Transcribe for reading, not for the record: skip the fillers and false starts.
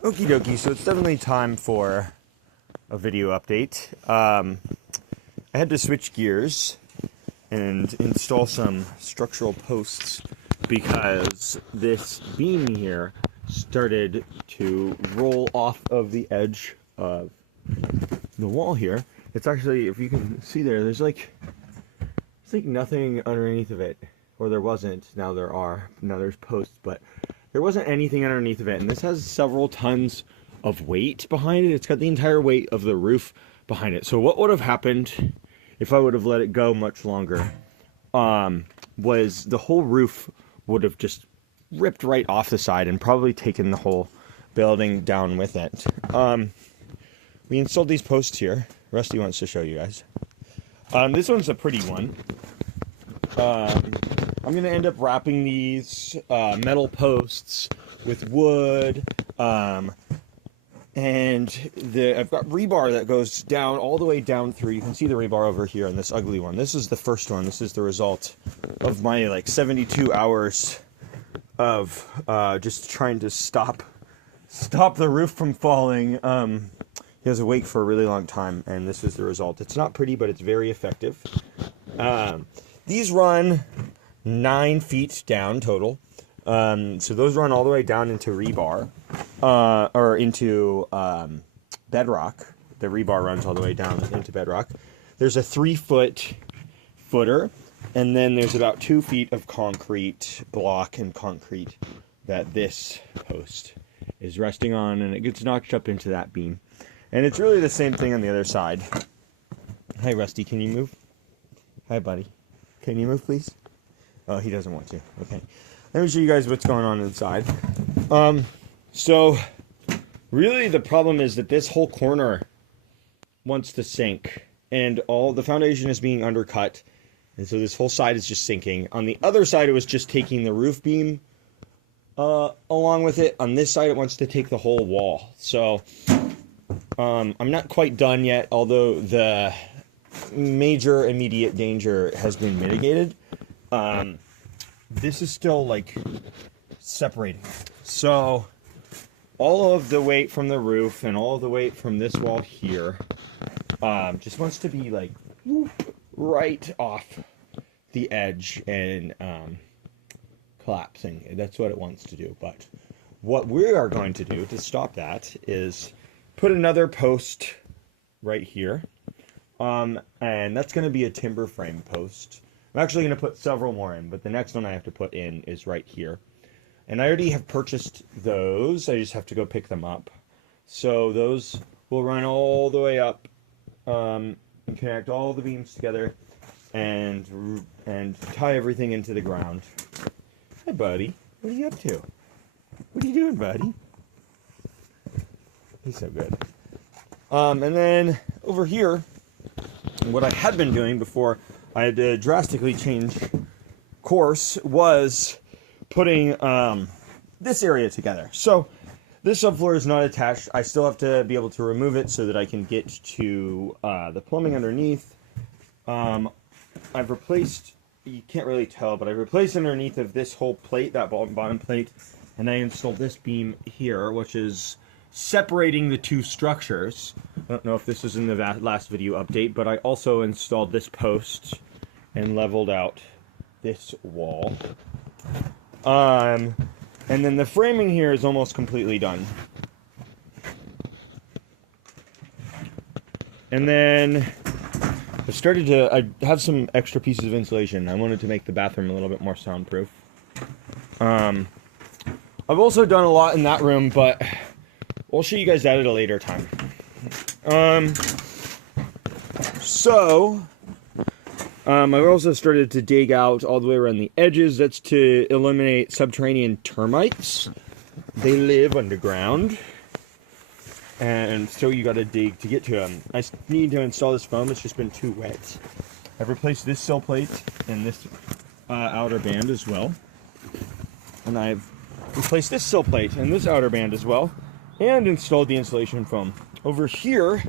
Okie dokie, so it's definitely time for a video update. I had to switch gears and install some structural posts because this beam here started to roll off of the edge of the wall here. It's actually, if you can see there, there's like nothing underneath of it, or there wasn't. Now there are. Now there's posts, but there wasn't anything underneath of it, and this has several tons of weight behind it. It's got the entire weight of the roof behind it. So what would have happened if I would have let it go much longer was the whole roof would have just ripped right off the side and probably taken the whole building down with it. We installed these posts here. Rusty wants to show you guys. This one's a pretty one. I'm going to end up wrapping these metal posts with wood, and I've got rebar that goes down all the way down through. You can see the rebar over here on this ugly one. This is the first one. This is the result of my like 72 hours of just trying to stop the roof from falling. He was awake for a really long time, and this is the result. It's not pretty, but it's very effective. These run 9 feet down total. So those run all the way down into rebar, or into bedrock. The rebar runs all the way down into bedrock. There's a 3-foot footer, and then there's about 2 feet of concrete block and concrete that this post is resting on, and it gets notched up into that beam. And it's really the same thing on the other side. Hi, Rusty, can you move? Hi, buddy. Can you move, please? Oh, he doesn't want to. Okay. Let me show you guys what's going on inside. So, really the problem is that this whole corner wants to sink. And all the foundation is being undercut. And so this whole side is just sinking. On the other side, it was just taking the roof beam along with it. On this side, it wants to take the whole wall. So, I'm not quite done yet, although the major immediate danger has been mitigated. This is still like separating. So all of the weight from the roof and all of the weight from this wall here just wants to be like right off the edge and collapsing. That's what it wants to do. But what we are going to do to stop that is put another post right here. And that's going to be a timber frame post. I'm actually going to put several more in, but the next one I have to put in is right here. And I already have purchased those. I just have to go pick them up. So those will run all the way up and connect all the beams together and tie everything into the ground. Hi, buddy. What are you up to? What are you doing, buddy? He's so good. And then over here, what I had been doing before I had to drastically change course was putting this area together. So this subfloor is not attached. I still have to be able to remove it so that I can get to the plumbing underneath. I've replaced, you can't really tell, but I've replaced underneath of this whole plate, that bottom plate, and I installed this beam here, which is separating the two structures. I don't know if this was in the last video update, but I also installed this post and leveled out this wall. And then the framing here is almost completely done. And then I have some extra pieces of insulation. I wanted to make the bathroom a little bit more soundproof. I've also done a lot in that room, but we'll show you guys that at a later time. I've also started to dig out all the way around the edges. That's to eliminate subterranean termites. They live underground. And so you gotta dig to get to them. I need to install this foam. It's just been too wet. I've replaced this sill plate and this outer band as well. And I've replaced this sill plate and this outer band as well. And installed the insulation foam. Over here,